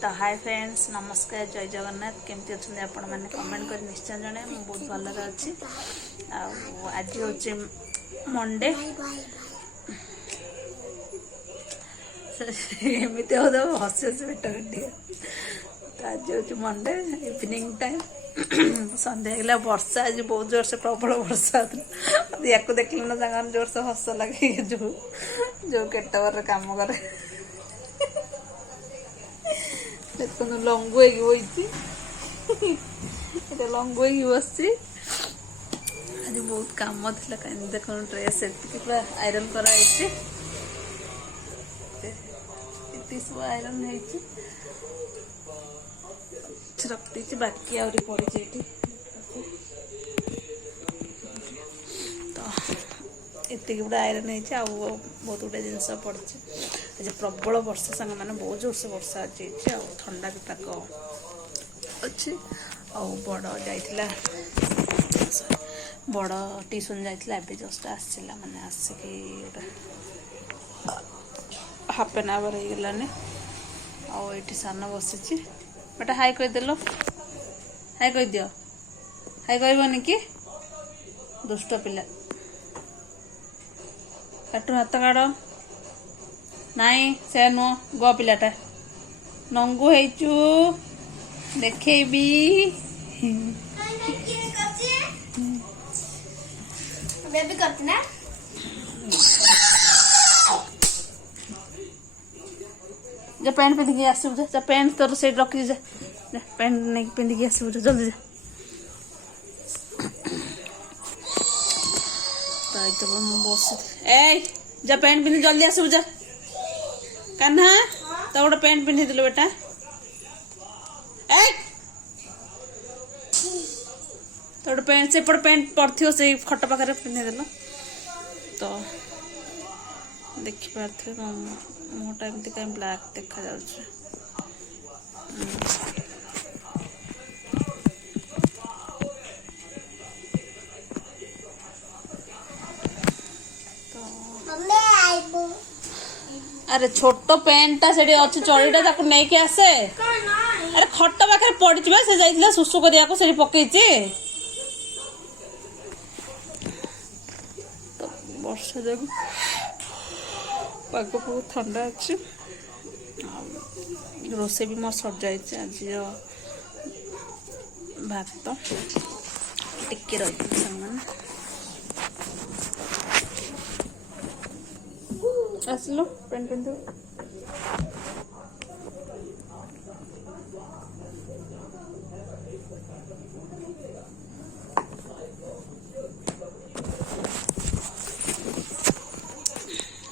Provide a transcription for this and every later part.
तो hi friends नमस्कार जय जगन्नाथ केमती अच्छे आपण मैंने कमेंट कर निश्चय जन मुझे बहुत भलरे अच्छी आज हूँ मंडे एमती हो हस हस पेट काटिए तो आज हूँ मंडे इवनिंग टाइम सन्ध्या गला वर्षा आज बहुत जोर से प्रबल वर्षा या देख ना जगह जोर से हस लगे जो केटवर काम करे देखो लंगु लंगु बस आज बहुत काम था कहीं देख ड्रेस पूरा आयरन कराई सब आयरन रखी बाकी आहरी पड़ी तो ये गुड़ा आयरन हो बहुत गुड़ा जिनस पड़ी आज प्रबल वर्षा सांग मैंने बहुत जोर से वर्षा आज ठंडा भी पाग अच्छे बड़ जा बड़ ट्यूशन जाइला जस्ट आसला मैंने आसिक हाफ एन आवर हो गलानी आईटी सान बसी बेटा हाई कहीदेल हाई कह दियो हाई कहबनी कि दुष्ट पिला काटू हाथ काड़ नाई से नुह गो पिलाटा नंगु हेचु देखेबी बेबी करती ना जा पैंट पिंधिकी आसबु जा पैंट तोर से रखी जा पैंट नहीं पिंधिकी आसबु जल्दी जा तो बस ए जा पैंट पिंधि जल्दी आसबु जा कान्हा तो गोटे पैंट पिंधि दिल बेटा ए तो गोटे पैंट से पैंट पड़ो से खट पाखे पिंधिदेल तो देखिपे मुटा एमती कहीं ब्लैक देखा जाउछ अरे छोट पैंटा से अच्छी चढ़ीटा ताको नहीं के आसे अरे खट पाखे पड़ी से जाइला सुसु करिया को से पकईची तो वर्षा जगह पाग बहुत ठंडा अच्छे रोसे भी मोर सर जाए आज भात टिके रही सामान आसलो पेंट पिंध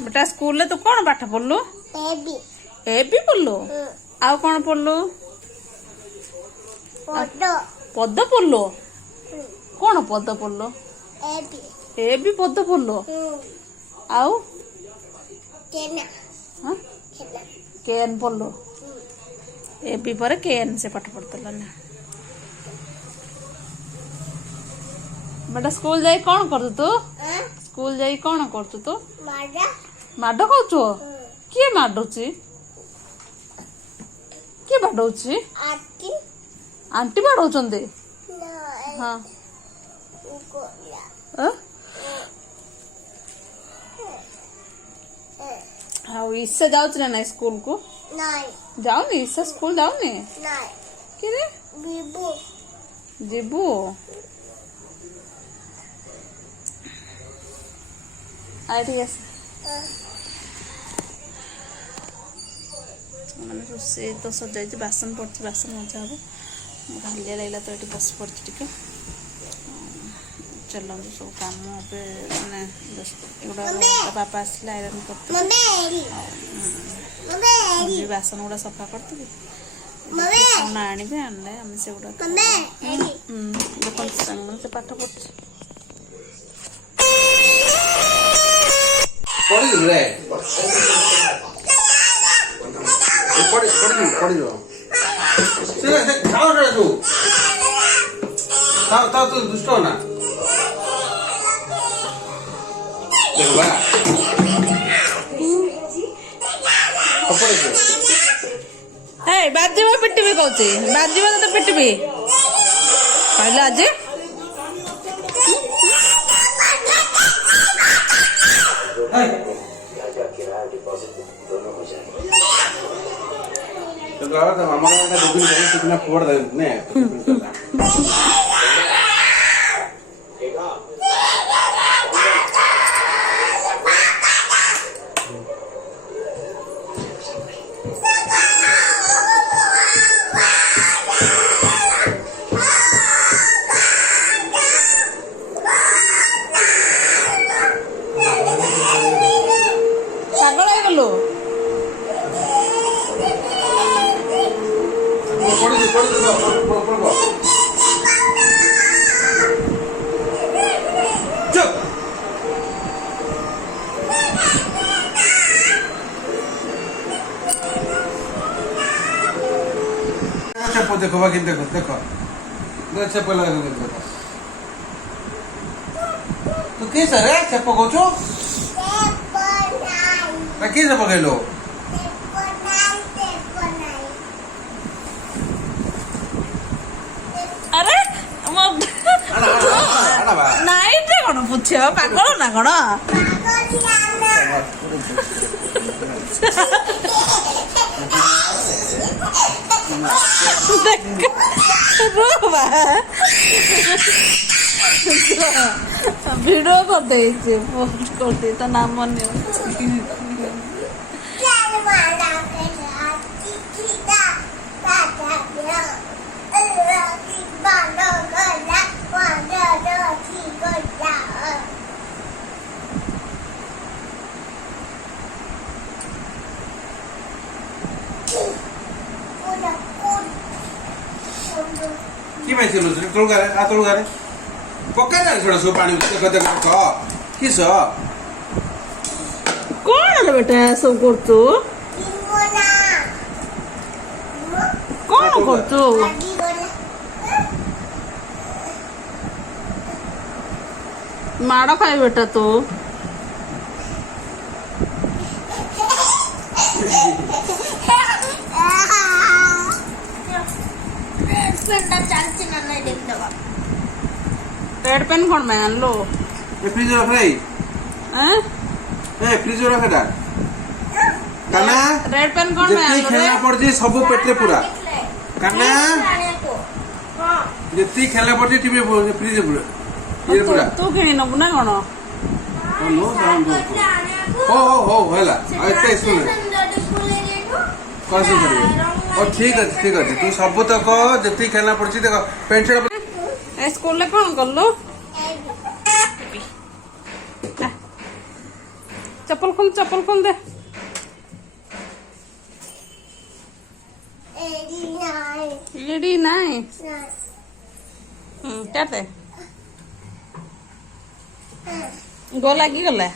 बेटा स्कूल तू कौन पाठ पढ़लु एबी पढ़लु आउ कौन पढ़लु पद पढ़लु कौन पद पढ़लु एबी पद पढ़लु आउ केन पढ़लु एबी पर केन से पाठ पढ़तल ना बेटा स्कूल जाई कौन करतु तू स्कूल जाई कौन करतु तू माड खाऊ किए माडुची किए बाडौची आंटी बाडौचंदी हाँ हाँ ईसा जाऊच ना स्कूल को जाऊनी ईसा स्कूल जाऊनी कि जीबू आई ठीक है मैंने रोसे तो सजाई बासन पड़ी बासन मजा हम हालिया लगला तो ये बस पड़ी टे चल सब कम मैंने एगुड़ा पापा आसला आयरन कर बासन गुड़ा सफा करती आने आनले आम से गुड़ा देखते से पाठ पढ़ दुष्ट हो ना हे बाजिब पिटिबी कहूची बाजिब तो पिटिबी कहले आज हमारा कितना फोड़ दे पागल है गलो देखो बाकी देखो देखो चप्पल लगा देखो तू किस रे चप्पल कोचो किस पकड़लो अरे नाइट कौन पूछे पागल ना कौन वीडियो कर दे पोस्ट कर दे तो नाम मन कि मैं चलो तोड़ गारे पक्का ना थोड़ा सो पानी देखो देखो किस कौन बेटा सब करतो कौन करतो माड़ खाई बेटा तो रेड पेन कौन मैं आन लो ये फ्रिज रख रही फ्रिज रख दा काना रेड पेन कौन मैं आन जितनी लो खेलना पड़ जी सब पेटे पूरा काना जितनी खेलना पड़ जी टीवी फ्रिज पूरा ये पूरा तू किणी नबु ना कौन नो हो होला आइते सुन कौन से करिए और ठीक है तू सब तक जितनी खेलना पड़ जी देखो पेंट स्कूल ले कौन कर लो चप्पल खोल दे एडी नहीं क्या थे गो लगी गला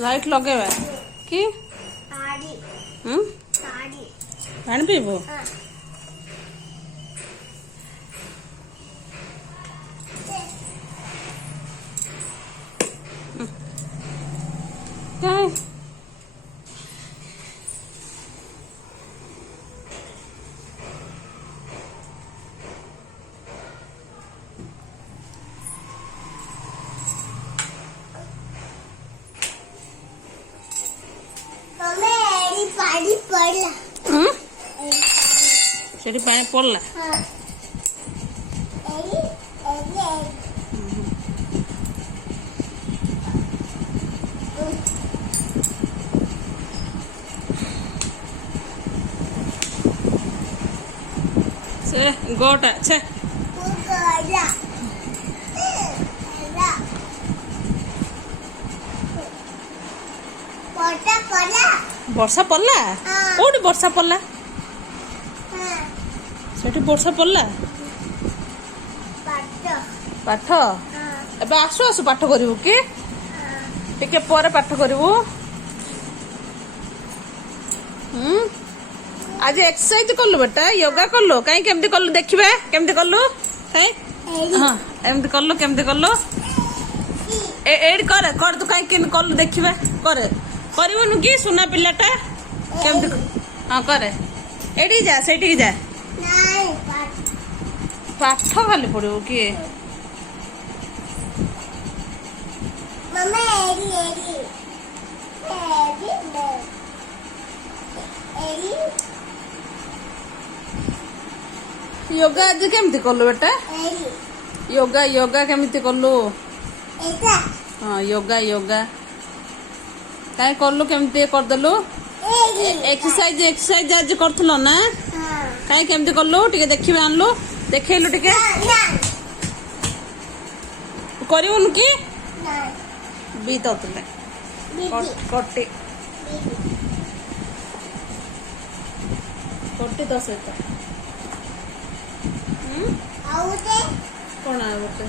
लाइट लगे कि पानी पीबू क्या सेठी पानी पड़ला से गोटा छे वर्षा पड़ला कोठी वर्षा पड़ला सेठी वर्षा पड़ला पाठ एबे आसु आसु पाठ करिवु कि टिके परे पाठ करिवु आज एक्सरसाइज कलु बेटा योगा कलु कहीं केमती कलु देखिबे केमती कलु हाँ एमती कलु केमती कलु एडी करे कर तू कहीं केन कलु देखिबे करे करबनु कि सुना पिलाटा केमती हाँ करे एडी जा सेठी जा पाठ खाली पड़ो किए योगा आज केमती कलु बेटा योगा योगा केमती कलु हाँ योगा योगा कहीं कलु केमती करदेलु एक्सरसाइज एक्सरसाइज आज करथुलो ना कहीं केमती कलु टिके देखिबे आनलु देखैलु टिके करिवनु कि बी ततले कट्टी कट्टी तो सहित कौन है बोलते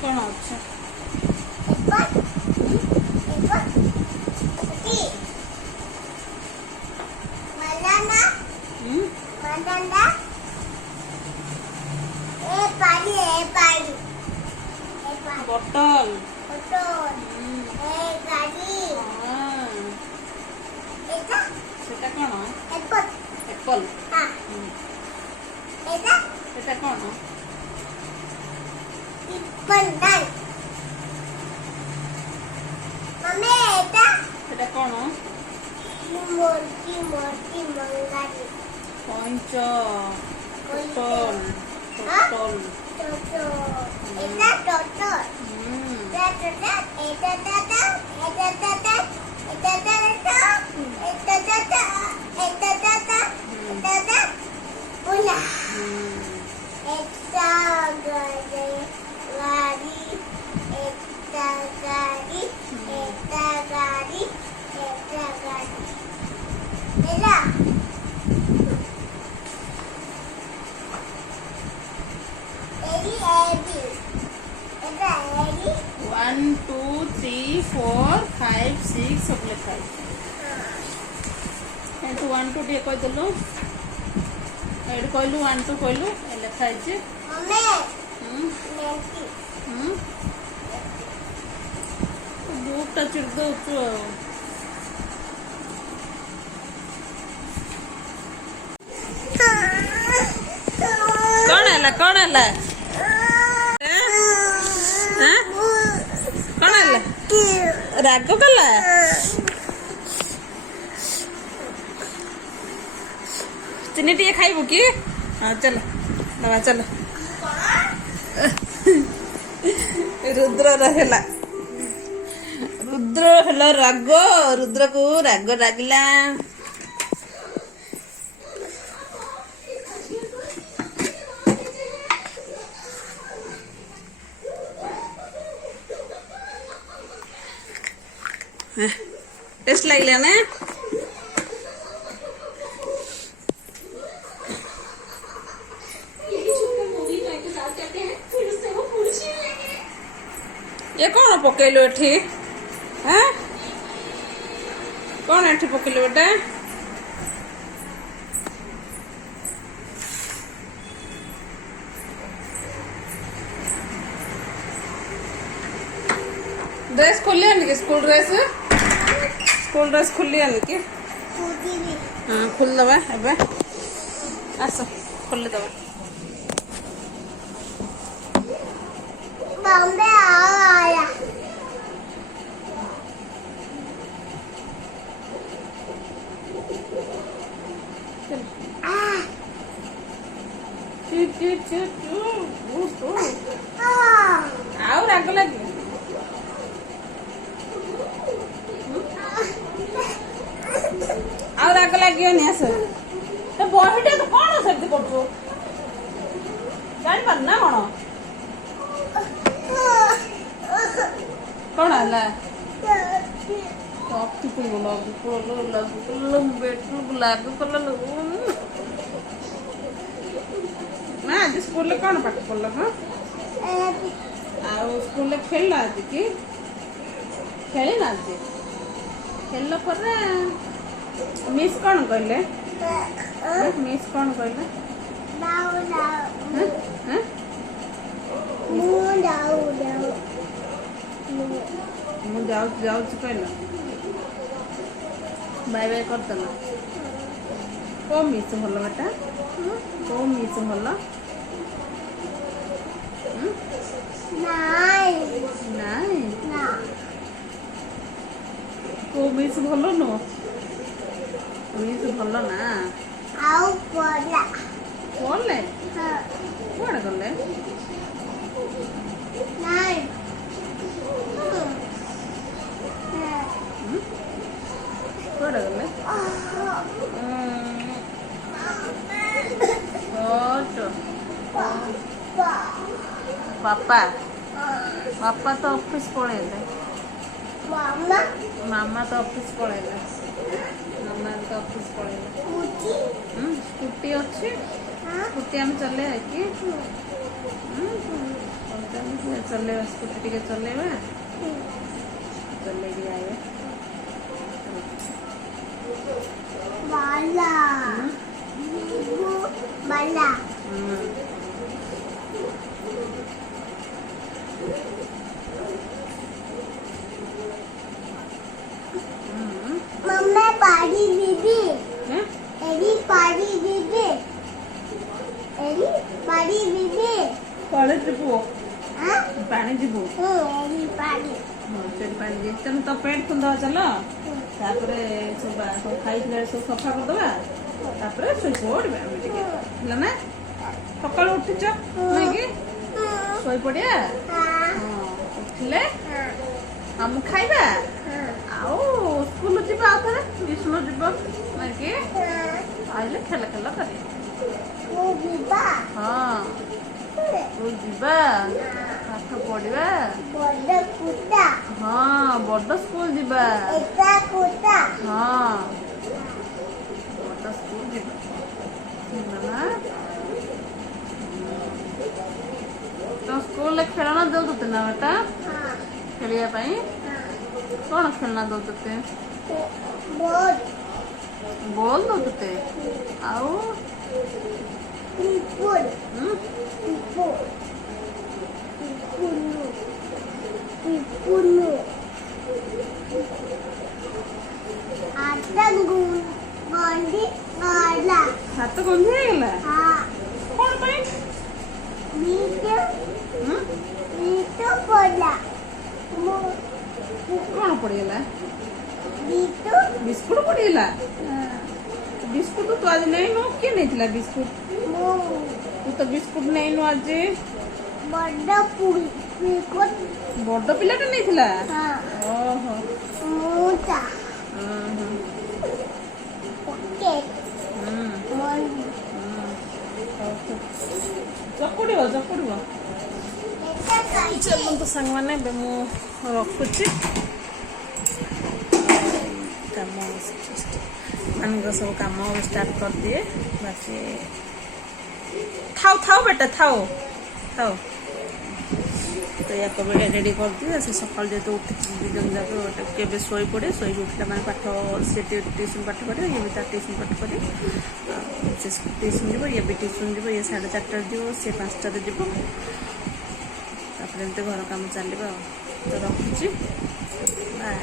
कौन अच्छा बटल सेटा कौन एप्पल सेटा कौन सेटा कौन पंच पटल one two three four five six सब लिखा है तू वन टू टे कहदेलु एड कहलु वन टू कहलु लिखा है बुकटा चिड़ दौचु कौन है राग कला चीनी टे खाइबू कि हाँ चल दबा चल रुद्र रहा राग रुद्र को राग रागिला टेस्ट लगला ना ये कौन पकेलु एठी हैं कौन एठी पकेलु बेटा ड्रेस खोलिया कि स्कूल ड्रेस खोलिया कि हाँ खोल दबा एबे आस खोल दबा बॉम्बे आया आउ राग लगे आउ राग लगे आस तो बहीटा तो कौन से कर जानी पार ना कौन है ना आज स्कूल कौन पाठ पढ़ल हाँ स्कूल खेल आज कि खेल ना आज खेल पर मिस कौन कहले मिस कौन कहले ଯାଉଛି କହିଲ ବାଏ ବାଏ କରିଦେଲ କୋଉ ମିସ୍ ଭଲ ବେଟା କୋଉ ମିସ୍ ଭଲ ନାଇଁ କୋଉ ମିସ୍ ଭଲ ନୁହଁ ମିସ୍ ଭଲ ନା ଗଲେ କୁଆଡ଼େ ଗଲେ କୁଆଡ଼େ ଗଲେ ବାପା ତ ଅଫିସ ପଳେଇଲେ ମାମା ତ ଅଫିସ ପଳେଇଲେ ସ୍କୁଟି ଅଛି ସ୍କୁଟି ଆମେ ଚଲେଇବା କି ଚଲେଇବା ସ୍କୁଟି ଟିକେ ଚଲେଇବା ଚଲେଇକି ଯାଇବା मम्मा पानी दीदी एरी पानी दीदी कॉलेज जीवु पानी जीवु एरी पानी पानी जी तेणु तो पेट खुंदा चल तापरे सब खाई सब सफा करदबा तापरे सोई पड़वा है ना सकाल उठिच नहीं सोई पड़िया उठिले हम खाइबा आउ स्कूल जीवा आउथरे विष्णु जीव नहीं आइले खेल खेल कर हाँ तू जीवा पाठ पढ़ा हाँ बड़ स्कूल जीवा हाँ बड़ स्कूल जीवा तो स्कूल खेलना दौते ना बेटा खेलिया कौन खेलना दौते बॉल दौते आओ हाथ गंधी गला कौन कौन पड़गला बिस्कुट पड़गला बिस्कुट तो आज नहीं नो किए नहीं बिस्कुट तू तो बिस्कुट नहीं नो आज बड़ पिलाटा नहीं ओहो चकुड़ चलते सांग मैंने मु रखुची कम मान सब कम स्टार्ट कर दिए बाकी थाओ बेटा थाओ तो या रेडी कर दिए से सकाल जेहतु उठी दिन जाक के शोई पड़े शोई उठला मैंने पाठ से ट्यूशन पाठ पढ़े ये भी ट्यूशन पाठ पढ़े से ट्यूशन जीव ये भी ट्यूशन जीव ये 4:30 जीव सी 5टार जीव घर काम चलो तो रखुची बाय।